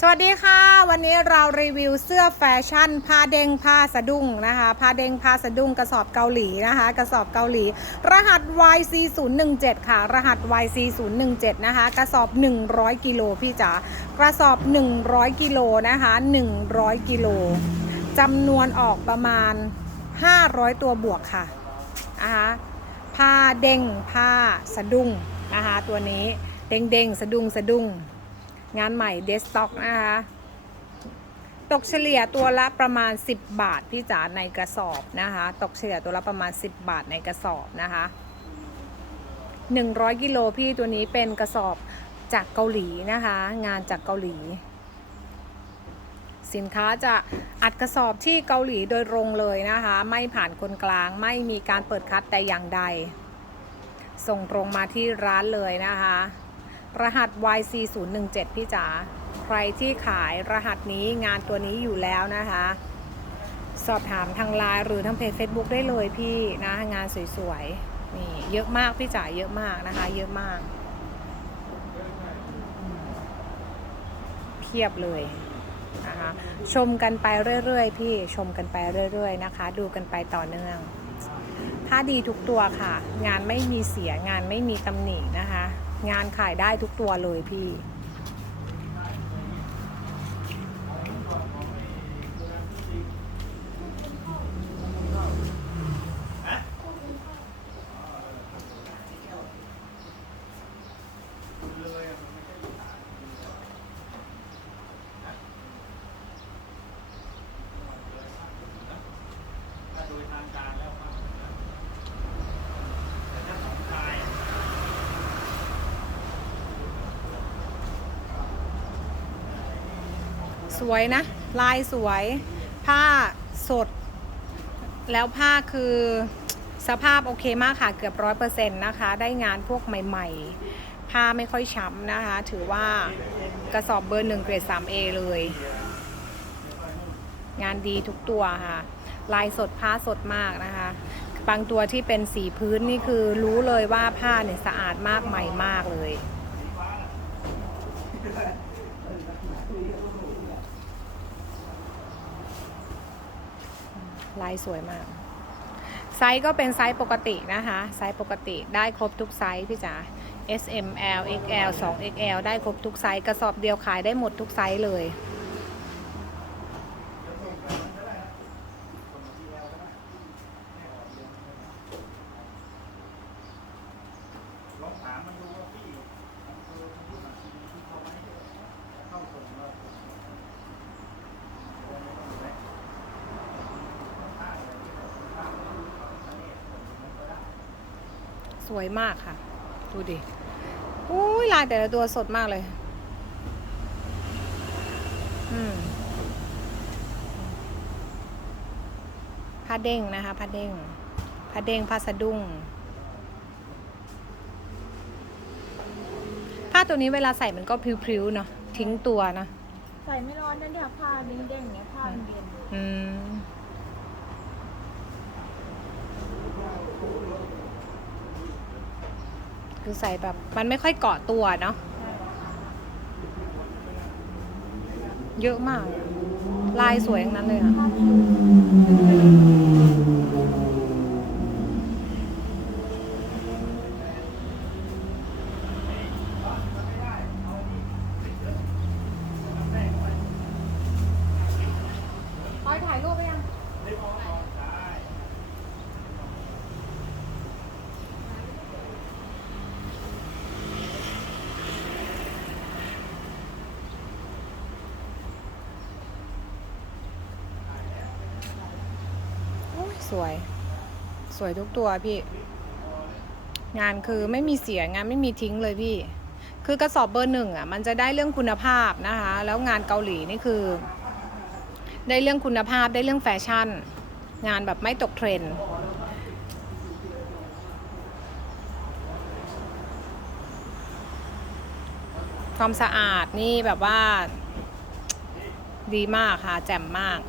สวัสดีค่ะ วันนี้เรารีวิวเสื้อแฟชั่นผ้าเด้งผ้าสะดุ้งนะคะผ้าเด้งผ้าสะดุ้งกระสอบเกาหลีนะคะ กระสอบเกาหลี รหัส YC017 ค่ะ รหัส YC017 นะคะ กระสอบ 100กิโลพี่จ๋ากระสอบ 100กิโลนะคะ100กิโลจำนวนออกประมาณ 500 ตัวบวกค่ะนะคะผ้าเด้งผ้าสะดุ้งนะคะตัวนี้เด้งเด้งสะดุ้งสะดุ้ง งานใหม่เดสต็อกนะคะ ตกเฉลี่ยตัวละประมาณ 10 บาทพี่จ๋าในกระสอบนะคะ ตกเฉลี่ยตัวละประมาณ 10 บาทในกระสอบนะคะ 100กิโลพี่ตัวนี้เป็นกระสอบจากเกาหลีนะคะ งานจากเกาหลี สินค้าจะอัดกระสอบที่เกาหลีโดยตรงเลยนะคะ ไม่ผ่านคนกลางไม่มีการเปิดคัดแต่อย่างใด ส่งตรงมาที่ร้านเลยนะคะ รหัส YC017 พี่จ๋าใครที่ขายรหัสนี้งานตัวนี้อยู่แล้วนะคะ สอบถามทางไลน์หรือทางเพจ Facebook ได้เลยพี่นะงานสวยๆนี่เยอะมากพี่จ๋าเยอะมากนะคะ เยอะมาก เพียบเลยนะคะชมกันไปเรื่อยๆ พี่ชมกันไปเรื่อยๆนะคะ ดูกันไปต่อเนื่อง ถ้าดีทุกตัวค่ะ งานไม่มีเสียงานไม่มีตำหนินะคะ งานขายได้ทุกตัวเลยพี่ โดยทางการแล้วครับแต่ถ้าของชาย สวยนะ ลายสวย ผ้าสด แล้วผ้าคือสภาพโอเคมากค่ะเกือบร้อยเปอร์เซ็นต์นะคะ ได้งานพวกใหม่ ๆ ผ้าไม่ค่อยช้ำนะคะ ถือว่ากระสอบเบอร์หนึ่งเกรด 3A เลย งานดีทุกตัวค่ะ ลายสดผ้าสดมากนะคะ บางตัวที่เป็นสีพื้นนี่คือรู้เลยว่าผ้าเนี่ยสะอาดมากใหม่มากเลย ลายสวยมาก ไซส์ก็เป็นไซส์ปกตินะคะ ไซส์ปกติได้ครบทุกไซส์พี่จ๋า S M L X L 2 X L ได้ครบทุกไซส์ กระสอบเดียวขายได้หมดทุกไซส์เลย ลองถามมันดูว่าพี่มันคือที่มาที่เขาไม่ให้เข้าส่งเรา สวยมากค่ะ ดูดิอุ้ยลายแต่ละตัวสดมากเลย อืมผ้าเด้งนะคะผ้าเด้งผ้าเด้งผ้าสะดุ้งผ้าตัวนี้เวลาใส่มันก็พริ้วๆเนาะทิ้งตัวนะ ใส่ไม่ร้อนนั่นเนี่ยผ้าเด้งๆเนี่ยผ้ามันเย็นอืม คือใส่แบบมันไม่ค่อยเกาะตัวเนาะเยอะมาก ลายสวยอย่างนั้นเลยอะ ผ้าคิว คอยถ่ายรูปไปยัง โอ้ย สวย สวยทุกตัวพี่ งานคือไม่มีเสียงานไม่มีทิ้งเลยพี่ คือกระสอบเบอร์หนึ่งอะมันจะได้เรื่องคุณภาพนะคะ แล้วงานเกาหลีนี่คือ ได้เรื่องคุณภาพได้เรื่องแฟชั่น งานแบบไม่ตกเทรนด์ความสะอาดนี่แบบว่า ดีมากค่ะ แจ่มมาก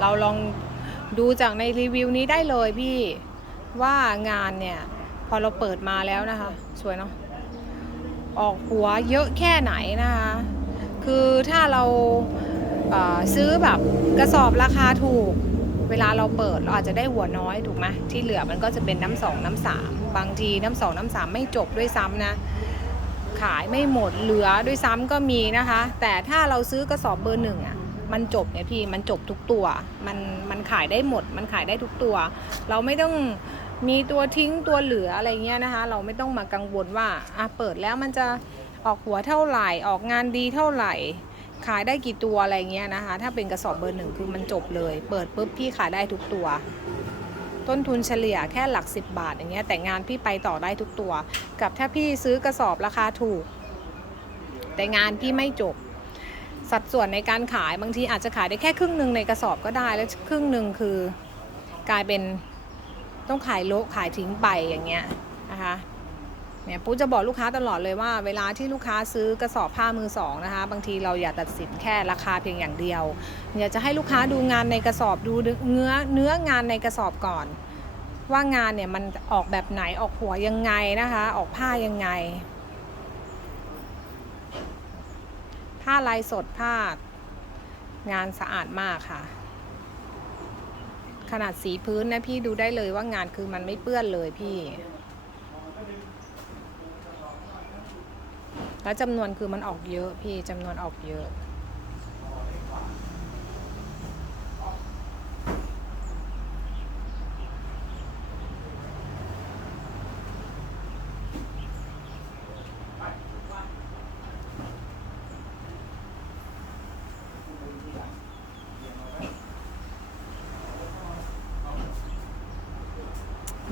เราลองดูจากในรีวิวนี้ได้เลยพี่ว่างานเนี่ยพอเราเปิดมาแล้วนะคะ สวยเนาะออกหัวเยอะแค่ไหนนะคะ คือถ้าเราเซื้อแบบกระสอบราคาถูก เวลาเราเปิดเราอาจจะได้หัวน้อยถูกไหมที่เหลือมันก็จะเป็นน้ำสองน้ำสามบางทีน้ำสองน้ำสามไม่จบด้วยซ้ำนะ ขายไม่หมดเหลือด้วยซ้ำก็มีนะคะ แต่ถ้าเราซื้อกระสอบเบอร์หนึ่งอะ มันจบไงพี่มันจบทุกตัว มันมันขายได้หมด มันขายได้ทุกตัว เราไม่ต้องมีตัวทิ้งตัวเหลืออะไรเงี้ยนะคะ เราไม่ต้องมากังวลว่าอะเปิดแล้วมันจะออกหัวเท่าไหร่ ออกงานดีเท่าไหร่ ขายได้กี่ตัวอะไรเงี้ยนะคะ ถ้าเป็นกระสอบเบอร์หนึ่งคือมันจบเลย เปิดปุ๊บพี่ขายได้ทุกตัว ต้นทุนเฉลี่ยแค่หลัก 10 บาทอย่างเงี้ยแต่งานพี่ไปต่อได้ทุกตัว กับถ้าพี่ซื้อกระสอบราคาถูก แต่งานพี่ไม่จบ สัดส่วนในการขายบางทีอาจจะขายได้แค่ครึ่งหนึ่งในกระสอบก็ได้ แล้วครึ่งหนึ่งคือกลายเป็นต้องขายโละขายทิ้งไปอย่างเงี้ยนะคะเนี่ยปุ๊จะบอกลูกค้าตลอดเลยว่า เวลาที่ลูกค้าซื้อกระสอบผ้ามือสองนะคะ บางทีเราอย่าตัดสินแค่ราคาเพียงอย่างเดียวอยากจะให้ลูกค้าดูงานในกระสอบดูเนื้อเนื้องานในกระสอบก่อน ว่างานเนี่ยมันออกแบบไหนออกหัวยังไงนะคะ ออกผ้ายังไง ผ้าลายสดผ้างานสะอาดมากค่ะ ขนาดสีพื้นนะพี่ดูได้เลยว่างานคือมันไม่เปื้อนเลยพี่ แล้วจำนวนคือมันออกเยอะพี่จำนวนออกเยอะ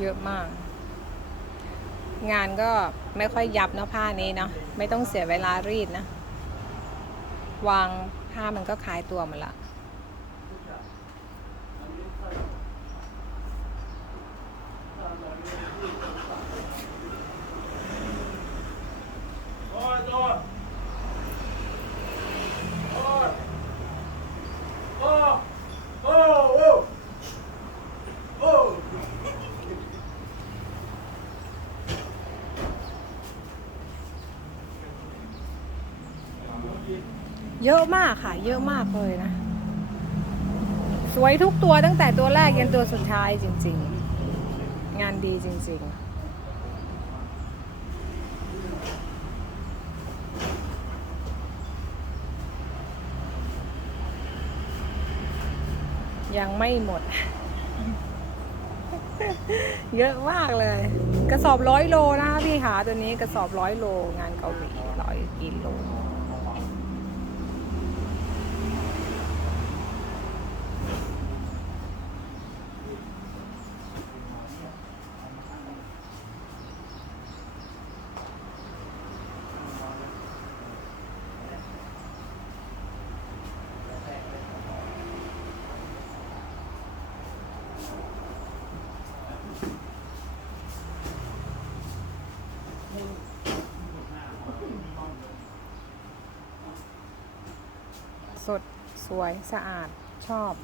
เยอะมาก งานก็ไม่ค่อยยับเนาะผ้านี้เนาะไม่ต้องเสียเวลารีดนะ วางผ้ามันก็คลายตัวหมดละ โอ้ยโอ้ยโอ้ยโอ้ยโอ้ยโอ้ยโอ้ย เยอะมากค่ะ เยอะมากเลยนะ สวยทุกตัวตั้งแต่ตัวแรกยันตัวสุดท้ายจริง ๆ งานดีจริง ๆยังไม่หมด เยอะมากเลย กระสอบร้อยโลนะคะพี่ขาตัวนี้กระสอบร้อยโลงานเกาหลีร้อยกิโล สด สวย สะอาด ชอบ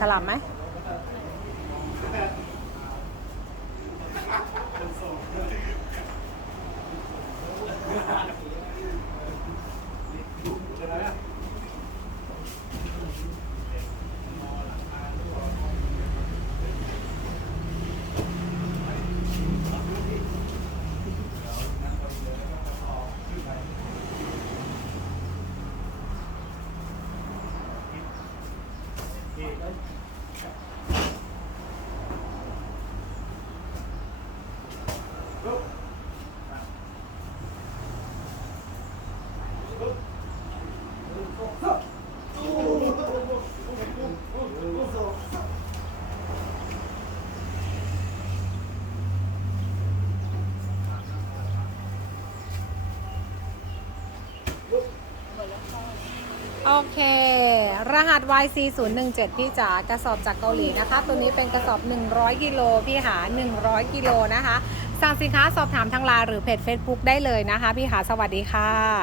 สลับไหม โอเค รหัส YC 0 1 7 พี่จ๋ากระสอบจากเกาหลีนะคะ ตัวนี้เป็นกระสอบ 100กิโลพี่หา 100กิโลนะคะ สั่งสินค้าสอบถามทางไลน์หรือเพจ Facebook ได้เลยนะคะ พี่หาสวัสดีค่ะ